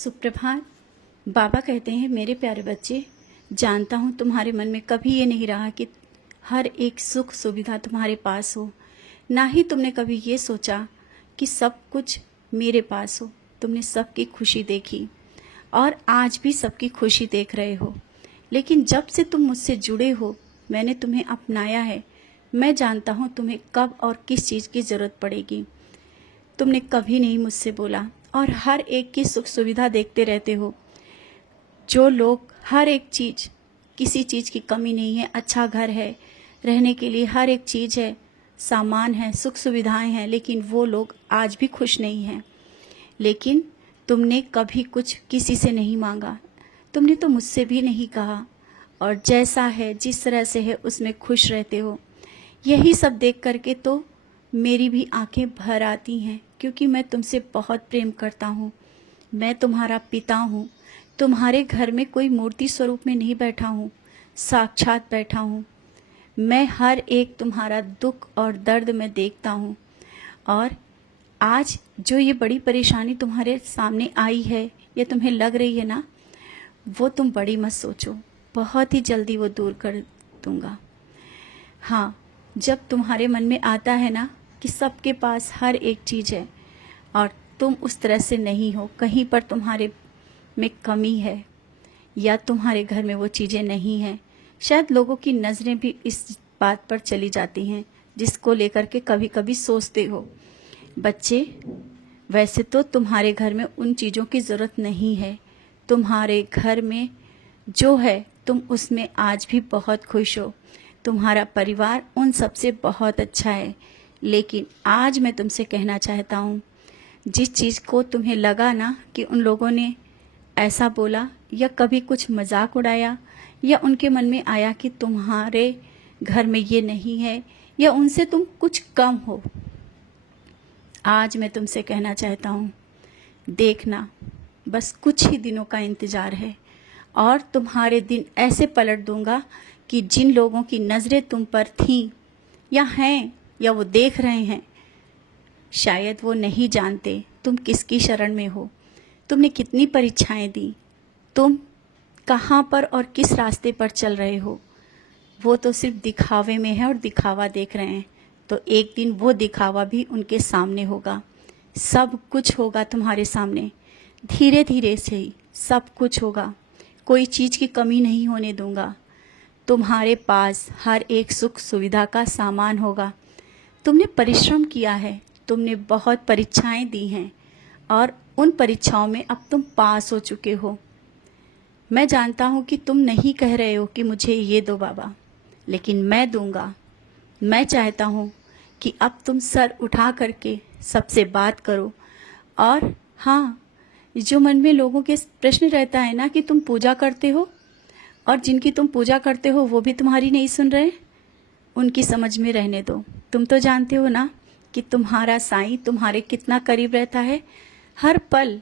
सुप्रभात। बाबा कहते हैं, मेरे प्यारे बच्चे, जानता हूँ तुम्हारे मन में कभी ये नहीं रहा कि हर एक सुख सुविधा तुम्हारे पास हो। ना ही तुमने कभी ये सोचा कि सब कुछ मेरे पास हो। तुमने सबकी खुशी देखी और आज भी सबकी खुशी देख रहे हो। लेकिन जब से तुम मुझसे जुड़े हो, मैंने तुम्हें अपनाया है। मैं जानता हूँ तुम्हें कब और किस चीज़ की ज़रूरत पड़ेगी। तुमने कभी नहीं मुझसे बोला और हर एक की सुख सुविधा देखते रहते हो। जो लोग हर एक चीज़, किसी चीज़ की कमी नहीं है, अच्छा घर है, रहने के लिए हर एक चीज़ है, सामान है, सुख सुविधाएं हैं, लेकिन वो लोग आज भी खुश नहीं हैं। लेकिन तुमने कभी कुछ किसी से नहीं मांगा, तुमने तो मुझसे भी नहीं कहा, और जैसा है, जिस तरह से है, उसमें खुश रहते हो। यही सब देख करके तो मेरी भी आंखें भर आती हैं, क्योंकि मैं तुमसे बहुत प्रेम करता हूँ। मैं तुम्हारा पिता हूँ। तुम्हारे घर में कोई मूर्ति स्वरूप में नहीं बैठा हूँ, साक्षात बैठा हूँ। मैं हर एक तुम्हारा दुख और दर्द में देखता हूँ। और आज जो ये बड़ी परेशानी तुम्हारे सामने आई है या तुम्हें लग रही है ना, वो तुम बड़ी मत सोचो, बहुत ही जल्दी वो दूर कर दूंगा। हाँ, जब तुम्हारे मन में आता है ना कि सबके पास हर एक चीज़ है और तुम उस तरह से नहीं हो, कहीं पर तुम्हारे में कमी है या तुम्हारे घर में वो चीज़ें नहीं हैं, शायद लोगों की नज़रें भी इस बात पर चली जाती हैं, जिसको लेकर के कभी कभी सोचते हो। बच्चे, वैसे तो तुम्हारे घर में उन चीज़ों की ज़रूरत नहीं है। तुम्हारे घर में जो है, तुम उसमें आज भी बहुत खुश हो। तुम्हारा परिवार उन सब से बहुत अच्छा है। लेकिन आज मैं तुमसे कहना चाहता हूँ, जिस चीज़ को तुम्हें लगा ना कि उन लोगों ने ऐसा बोला या कभी कुछ मजाक उड़ाया या उनके मन में आया कि तुम्हारे घर में ये नहीं है या उनसे तुम कुछ कम हो, आज मैं तुमसे कहना चाहता हूँ, देखना, बस कुछ ही दिनों का इंतज़ार है और तुम्हारे दिन ऐसे पलट दूंगा कि जिन लोगों की नज़रें तुम पर थीं या हैं या वो देख रहे हैं, शायद वो नहीं जानते तुम किसकी शरण में हो, तुमने कितनी परीक्षाएं दी, तुम कहाँ पर और किस रास्ते पर चल रहे हो। वो तो सिर्फ दिखावे में है और दिखावा देख रहे हैं। तो एक दिन वो दिखावा भी उनके सामने होगा। सब कुछ होगा तुम्हारे सामने, धीरे धीरे से ही सब कुछ होगा। कोई चीज़ की कमी नहीं होने दूंगा। तुम्हारे पास हर एक सुख सुविधा का सामान होगा। तुमने परिश्रम किया है, तुमने बहुत परीक्षाएं दी हैं और उन परीक्षाओं में अब तुम पास हो चुके हो। मैं जानता हूँ कि तुम नहीं कह रहे हो कि मुझे ये दो बाबा, लेकिन मैं दूंगा। मैं चाहता हूँ कि अब तुम सर उठा करके सबसे बात करो। और हाँ, जो मन में लोगों के प्रश्न रहता है ना कि तुम पूजा करते हो और जिनकी तुम पूजा करते हो वो भी तुम्हारी नहीं सुन रहे, उनकी समझ में रहने दो। तुम तो जानते हो ना कि तुम्हारा साईं तुम्हारे कितना करीब रहता है हर पल।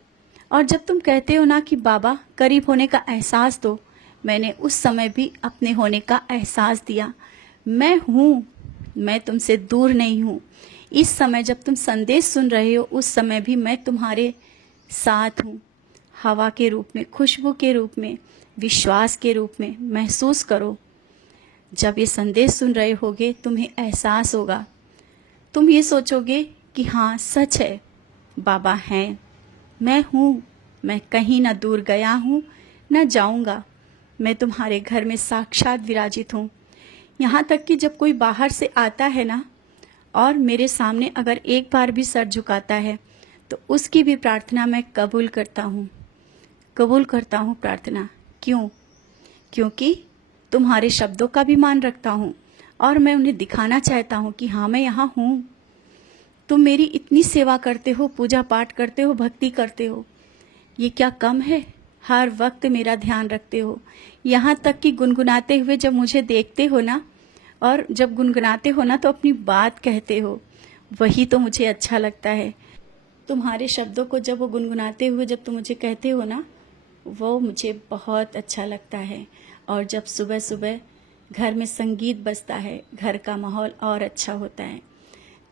और जब तुम कहते हो ना कि बाबा करीब होने का एहसास दो, मैंने उस समय भी अपने होने का एहसास दिया। मैं हूँ, मैं तुमसे दूर नहीं हूँ। इस समय जब तुम संदेश सुन रहे हो, उस समय भी मैं तुम्हारे साथ हूँ, हवा के रूप में, खुशबू के रूप में, विश्वास के रूप में। महसूस करो, जब ये संदेश सुन रहे होगे तुम्हें एहसास होगा, तुम ये सोचोगे कि हाँ सच है, बाबा हैं, मैं हूँ, मैं कहीं ना दूर गया हूँ ना जाऊँगा। मैं तुम्हारे घर में साक्षात विराजित हूँ। यहाँ तक कि जब कोई बाहर से आता है ना और मेरे सामने अगर एक बार भी सर झुकाता है, तो उसकी भी प्रार्थना मैं कबूल करता हूँ, कबूल करता हूँ प्रार्थना। क्यों? क्योंकि तुम्हारे शब्दों का भी मान रखता हूँ और मैं उन्हें दिखाना चाहता हूँ कि हाँ मैं यहाँ हूँ। तुम मेरी इतनी सेवा करते हो, पूजा पाठ करते हो, भक्ति करते हो, ये क्या कम है? हर वक्त मेरा ध्यान रखते हो, यहाँ तक कि गुनगुनाते हुए जब मुझे देखते हो ना, और जब गुनगुनाते हो ना तो अपनी बात कहते हो, वही तो मुझे अच्छा लगता है। तुम्हारे शब्दों को जब वो गुनगुनाते हुए जब तुम मुझे कहते हो ना, वो मुझे बहुत अच्छा लगता है। और जब सुबह सुबह घर में संगीत बजता है, घर का माहौल और अच्छा होता है।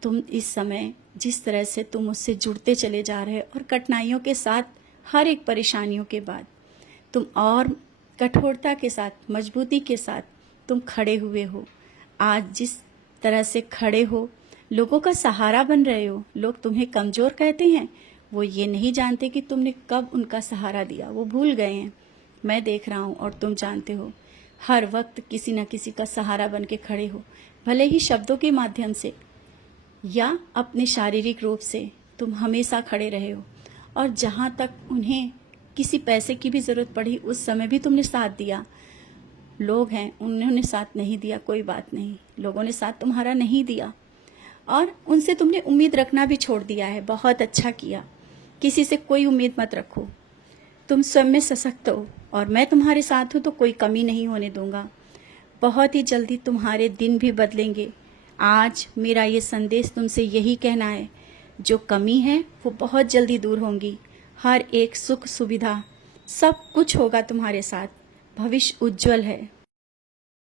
तुम इस समय जिस तरह से तुम मुझसे जुड़ते चले जा रहे हो और कठिनाइयों के साथ हर एक परेशानियों के बाद तुम और कठोरता के साथ, मजबूती के साथ तुम खड़े हुए हो। आज जिस तरह से खड़े हो, लोगों का सहारा बन रहे हो। लोग तुम्हें कमज़ोर कहते हैं, वो ये नहीं जानते कि तुमने कब उनका सहारा दिया, वो भूल गए हैं। मैं देख रहा हूँ और तुम जानते हो, हर वक्त किसी न किसी का सहारा बन के खड़े हो, भले ही शब्दों के माध्यम से या अपने शारीरिक रूप से तुम हमेशा खड़े रहे हो। और जहाँ तक उन्हें किसी पैसे की भी ज़रूरत पड़ी, उस समय भी तुमने साथ दिया। लोग हैं, उन्होंने साथ नहीं दिया, कोई बात नहीं, लोगों ने साथ तुम्हारा नहीं दिया और उनसे तुमने उम्मीद रखना भी छोड़ दिया है। बहुत अच्छा किया। किसी से कोई उम्मीद मत रखो। तुम स्वयं में सशक्त हो और मैं तुम्हारे साथ हूँ, तो कोई कमी नहीं होने दूंगा। बहुत ही जल्दी तुम्हारे दिन भी बदलेंगे। आज मेरा ये संदेश तुमसे यही कहना है, जो कमी है वो बहुत जल्दी दूर होंगी। हर एक सुख सुविधा सब कुछ होगा तुम्हारे साथ। भविष्य उज्जवल है।